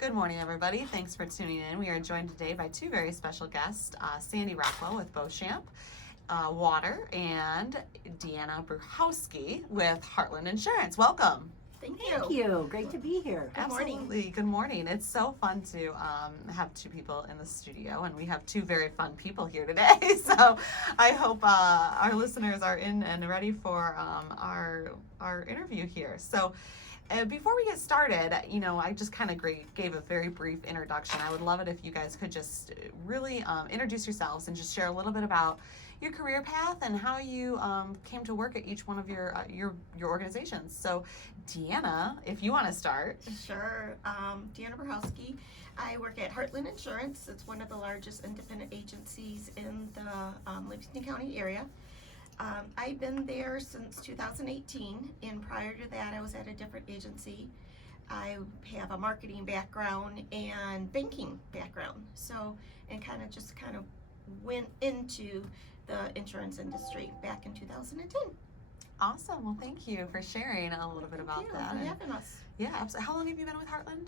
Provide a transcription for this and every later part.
Good morning, everybody. Thanks for tuning in. We are joined today by two very special guests, Sandy Rockwell with Beauchamp Water and Deanna Brzuchowski with Hartland Insurance. Welcome. Thank you. Great to be here. Good morning. Absolutely. Good morning. It's so fun to have two people in the studio, and we have two very fun people here today. So I hope our listeners are in and ready for our interview here. So before we get started, I just kind of gave a very brief introduction. I would love it if you guys could just really introduce yourselves and just share a little bit about your career path and how you came to work at each one of your organizations. So, Deanna, if you want to start. Sure. Deanna Brzuchowski. I work at Hartland Insurance. It's one of the largest independent agencies in the Livingston County area. I've been there since 2018, and prior to that I was at a different agency. I have a marketing background and banking background, so and kind of went into the insurance industry back in 2010. Awesome. Well, thank you for sharing a little bit about that. Thank you for having us. Yeah, absolutely. How long have you been with Hartland?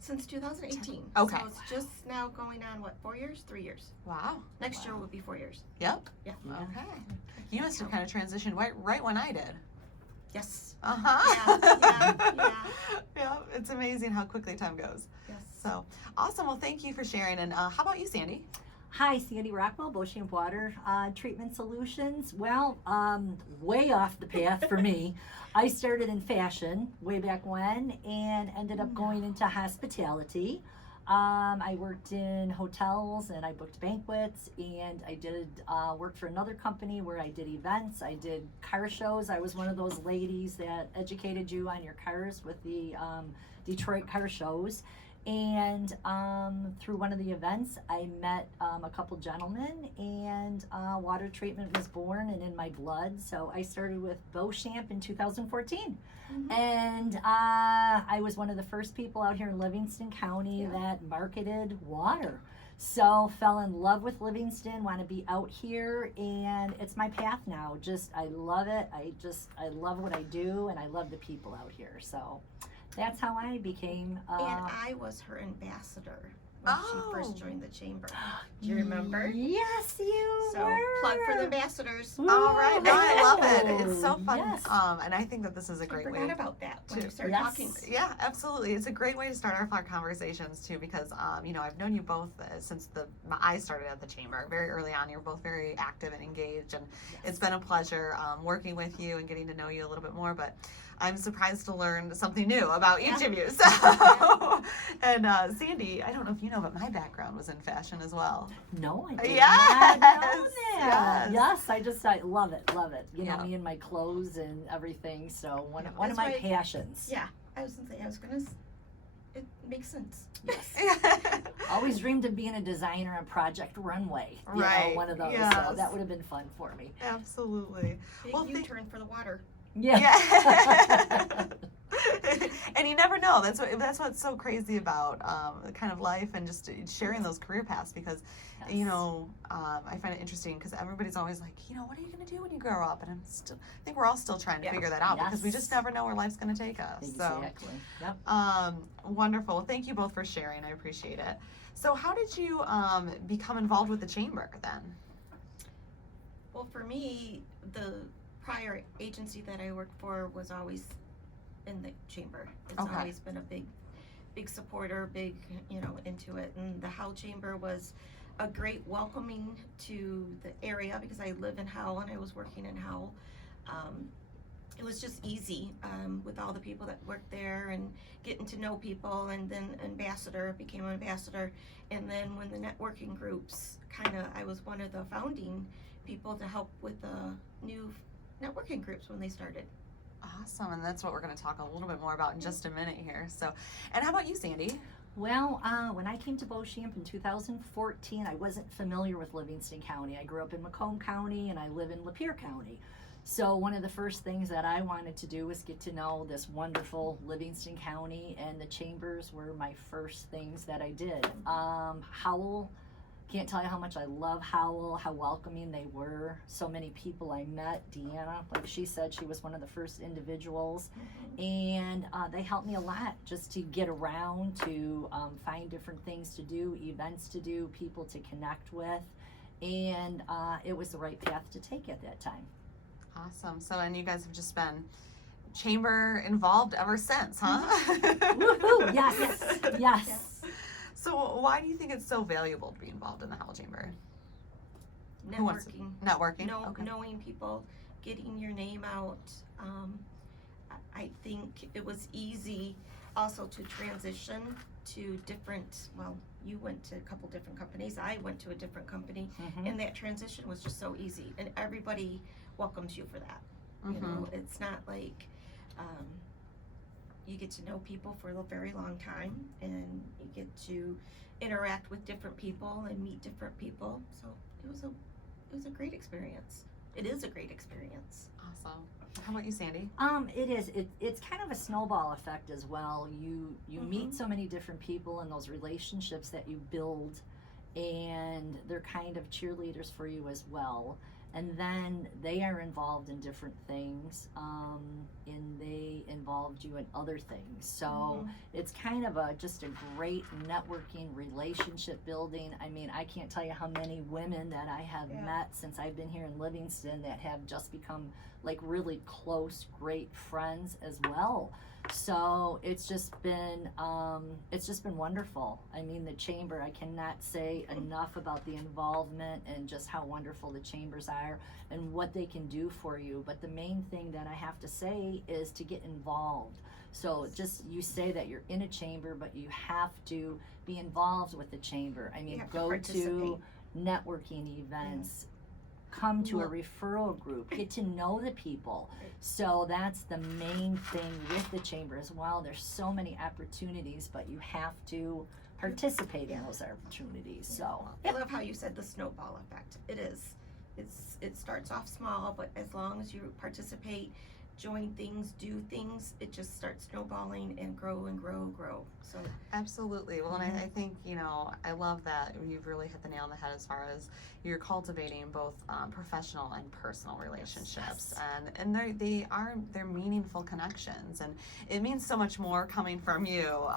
Since 2018. Okay. So it's just now going on, 4 years? 3 years. Wow. Next year will be 4 years. Yep. Yeah. Okay. You must have kind of transitioned right when I did. Yes. Uh-huh. Yeah. Yeah, it's amazing how quickly time goes. Yes. So, awesome. Well, thank you for sharing. And how about you, Sandy? Hi, Sandy Rockwell, Beauchamp Water Treatment Solutions. Well, way off the path for me. I started in fashion way back when and ended up going into hospitality. I worked in hotels and I booked banquets, and I did work for another company where I did events. I did car shows. I was one of those ladies that educated you on your cars with the Detroit car shows. And through one of the events, I met a couple gentlemen, and water treatment was born and in my blood. So I started with Beauchamp in 2014. And I was one of the first people out here in Livingston County that marketed water. So fell in love with Livingston, want to be out here, and it's my path now. I love it. I love what I do, and I love the people out here. So that's how I became. And I was her ambassador when she first joined the chamber. Do you remember? Yes, you So were. plug for the ambassadors. All right. No, I love it. It's so fun. Yes. And I think that this is a great I way. forgot about that when to- you started Yes. talking. Yeah, absolutely. It's a great way to start our conversations too, because I've known you both since I started at the chamber very early on. You're both very active and engaged, and it's been a pleasure working with you and getting to know you a little bit more. But I'm surprised to learn something new about each of you. So, and Sandy, I don't know if you know, but my background was in fashion as well. No, I did Yes, not know that. yes. I love it. You know, Yeah. me and my clothes and everything. So one of That's my right. passions. Yeah, it makes sense. Yes. Always dreamed of being a designer on Project Runway. You Right, know, one of those. yes. So that would have been fun for me. Absolutely. Big Well, U-turn for the water. Yeah. Yeah. And you never know. That's what's so crazy about kind of life and just sharing those career paths, because I find it interesting because everybody's always like, what are you going to do when you grow up? And I think we're all still trying to figure that out, because we just never know where life's going to take us. Exactly. Yep. So, wonderful. Thank you both for sharing. I appreciate it. So how did you become involved with the chamber then? Well, for me, the prior agency that I worked for was always in the chamber. It's Okay. always been a big supporter, into it. And the Howell Chamber was a great welcoming to the area, because I live in Howell and I was working in Howell. It was just easy with all the people that worked there and getting to know people, and then became an ambassador. And then when the networking groups, I was one of the founding people to help with the new networking groups when they started. Awesome. And that's what we're going to talk a little bit more about in just a minute here. So, and how about you, Sandy? Well, when I came to Beauchamp in 2014, I wasn't familiar with Livingston County. I grew up in Macomb County and I live in Lapeer County. So one of the first things that I wanted to do was get to know this wonderful Livingston County, and the chambers were my first things that I did. Howell Can't tell you how much I love Howell, how welcoming they were. So many people I met. Deanna, like she said, she was one of the first individuals. And they helped me a lot just to get around, to find different things to do, events to do, people to connect with. And it was the right path to take at that time. Awesome. So, and you guys have just been chamber involved ever since, huh? Woohoo! Yes, yes. So why do you think it's so valuable to be involved in the Howell Chamber? Who wants to- Networking. Networking? Okay. Knowing people, getting your name out. I think it was easy also to transition to different, well, you went to a couple different companies, I went to a different company, and that transition was just so easy, and everybody welcomes you for that. You know, it's not like you get to know people for a very long time, and you get to interact with different people and meet different people. So it was a great experience. It is a great experience. Awesome. How about you, Sandy? It is. It's kind of a snowball effect as well. You meet so many different people, and those relationships that you build, and they're kind of cheerleaders for you as well. And then they are involved in different things, and they involved you in other things. So it's kind of just a great networking, relationship building. I mean, I can't tell you how many women that I have met since I've been here in Livingston that have just become like really close, great friends as well. So it's just been wonderful. I mean, the chamber, I cannot say enough about the involvement and just how wonderful the chambers are and what they can do for you. But the main thing that I have to say is to get involved. So just, you say that you're in a chamber, but you have to be involved with the chamber. I mean, go to networking events, come to a referral group, get to know the people. So that's the main thing with the chamber as well. There's so many opportunities, but you have to participate in those opportunities. So I love how you said the snowball effect. It is. It starts off small, but as long as you participate, join things, do things, it just starts snowballing and grow and grow and grow. So absolutely. Well, and I think, you know, I love that you've really hit the nail on the head as far as you're cultivating both professional and personal relationships, and they're meaningful connections, and it means so much more coming from you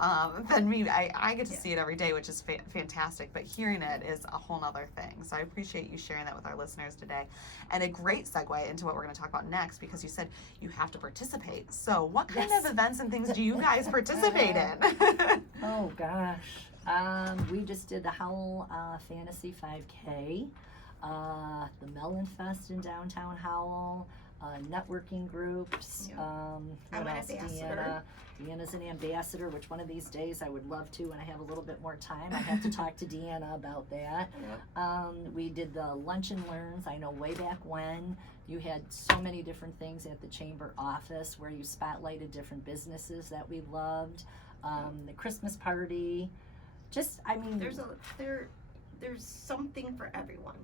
than me. I get to see it every day, which is fantastic, but hearing it is a whole nother thing. So I appreciate you sharing that with our listeners today, and a great segue into what we're going to talk about next, because you said you have to participate. So what kind of events and things do you guys participate in? Oh gosh, we just did the Howell Fantasy 5K, the Melon Fest in downtown Howell, networking groups. What else? Deanna's an ambassador, which one of these days I would love to, when I have a little bit more time. I have to talk to Deanna about that. We did the Lunch and Learns. I know way back when you had so many different things at the chamber office where you spotlighted different businesses that we loved. The Christmas party, just, I mean, there's something for everyone.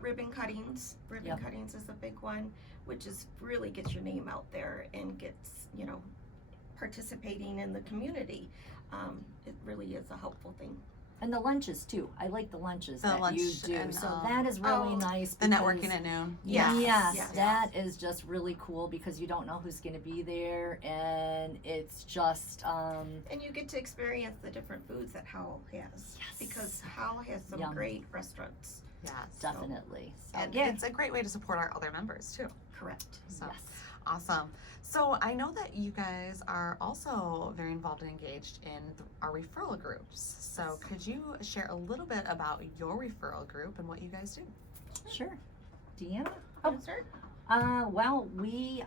Ribbon cuttings is a big one, which is really gets your name out there and gets, you know, participating in the community. It really is a helpful thing. And the lunches too. I like the lunches the that lunch you do. and, So that is really nice. The networking at noon. Yes, that is just really cool, because you don't know who's going to be there, and it's just. And you get to experience the different foods that Howell has, because Howell has some great restaurants. Yes, definitely. So, and it's a great way to support our other members too. Correct. So, awesome. So I know that you guys are also very involved and engaged in our referral groups. So could you share a little bit about your referral group and what you guys do? Sure. Deanna? Start? Well, we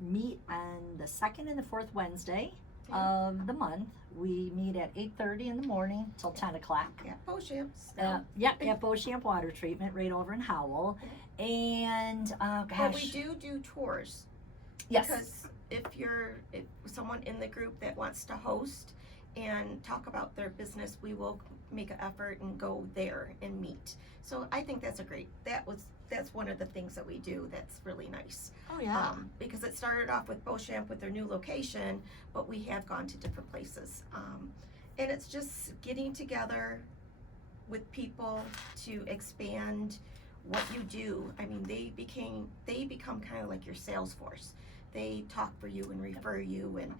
meet on the second and the fourth Wednesday of the month. We meet at 8:30 in the morning till 10 o'clock. At Beauchamp. At Beauchamp Water Treatment right over in Howell. And, gosh. But we do tours. Yes. Because if someone in the group that wants to host and talk about their business, we will make an effort and go there and meet. So I think that's that's one of the things that we do that's really nice. Oh yeah. Because it started off with Beauchamp with their new location, but we have gone to different places. And it's just getting together, with people to expand what you do. I mean, they become kind of like your sales force. They talk for you and refer you, and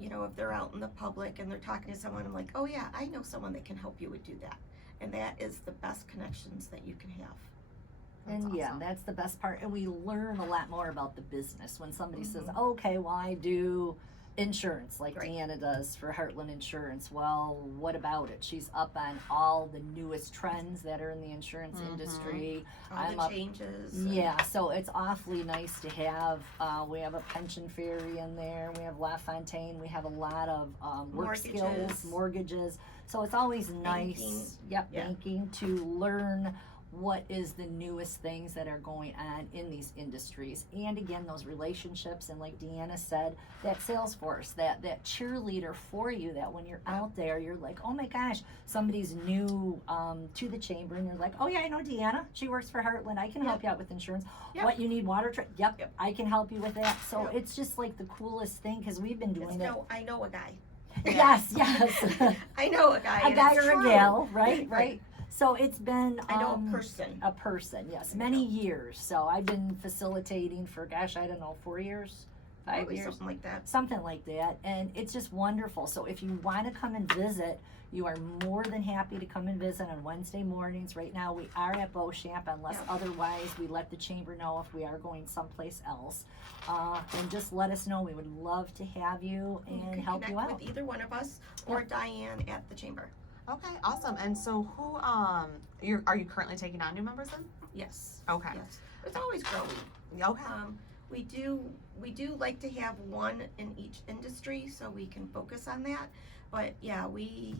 you know, if they're out in the public and they're talking to someone, I'm like, oh yeah, I know someone that can help you would do that. And that is the best connections that you can have. That's And yeah, awesome. that's the best part. And we learn a lot more about the business when somebody says, Mhm. okay, well, I do insurance like Right. Deanna does for Hartland Insurance. Well, what about it? She's up on all the newest trends that are in the insurance Mhm. industry. All I'm the up- changes. and- Yeah, so it's awfully nice to have. We have a pension fairy in there. We have LaFontaine. We have a lot of work skills, Mortgages. mortgages. So it's always nice. Banking. Yep, Yeah. banking, to learn what is the newest things that are going on in these industries. And again, those relationships, and like Deanna said, that sales force, that cheerleader for you, that when you're out there, you're like, oh my gosh, somebody's new to the chamber, and you're like, oh yeah, I know Deanna, she works for Hartland, I can help you out with insurance. Yep. What you need, water yep, Yep. I can help you with that. So Yep. it's just like the coolest thing, because we've been It's doing it. no, I know a guy. Yes, yes. I know a guy. A and guy it's or a true. gal, right? Right. Right. So it's been I know a person. a person, yes, There you many go. years. So I've been facilitating for, gosh, I don't know, 4 years, 5 Probably years, something like that. something like that. And it's just wonderful. So if you want to come and visit, you are more than happy to come and visit on Wednesday mornings. Right now we are at Beauchamp, unless Yeah. otherwise we let the chamber know if we are going someplace else. And just let us know. We would love to have you You and can help you connect out. with either one of us or Diane at the chamber. Okay, awesome. And so who are you currently taking on new members then? Yes. Okay. Yes. It's always growing. Okay. We do like to have one in each industry so we can focus on that. But yeah, we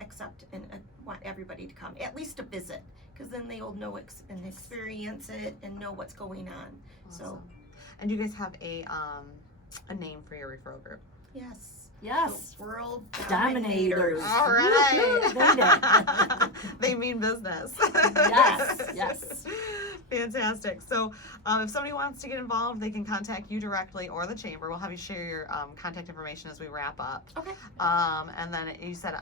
accept and want everybody to come, at least to visit, because then they'll know and experience it and know what's going on. So Awesome. And you guys have a name for your referral group. yes. Yes. The world Dominators. dominators. All right. Woo-hoo, they They mean business. Yes, yes. Fantastic. So if somebody wants to get involved, they can contact you directly or the chamber. We'll have you share your contact information as we wrap up. Okay. And then you said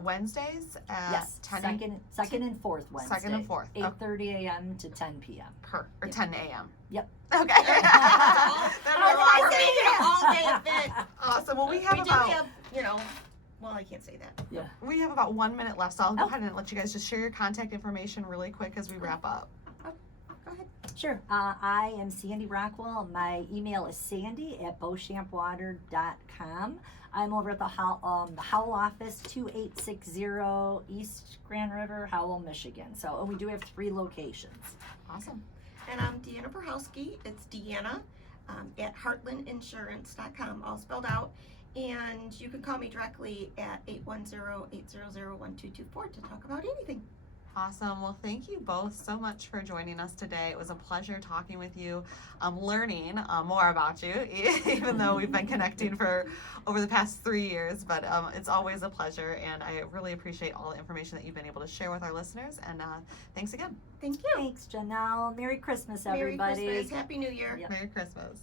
Wednesdays at Yes, 10 second and fourth Wednesday. Second and fourth. 8:30 a.m. to 10 p.m. or Yep. 10 a.m. Yep. Okay. That'd be We're awesome. making it an all-day event. Awesome. Well, we have We do about have, well, I can't say that. we have about 1 minute left, so I'll go Oh. ahead and let you guys just share your contact information really quick as we wrap up. Go ahead. Sure. I am Sandy Rockwell. My email is sandy@beauchampwater.com. I'm over at the Howell office, 2860 East Grand River, Howell, Michigan. So, and we do have 3 locations. Awesome. And I'm Deanna Brzuchowski. It's Deanna at heartlandinsurance.com, all spelled out. And you can call me directly at 810-800-1224 to talk about anything. Awesome. Well, thank you both so much for joining us today. It was a pleasure talking with you, learning more about you, even though we've been connecting for over the past 3 years. But it's always a pleasure, and I really appreciate all the information that you've been able to share with our listeners. And thanks again. Thank you. Thanks, Janelle. Merry Christmas, Merry everybody. Christmas. Happy New Year. Yep. Merry Christmas.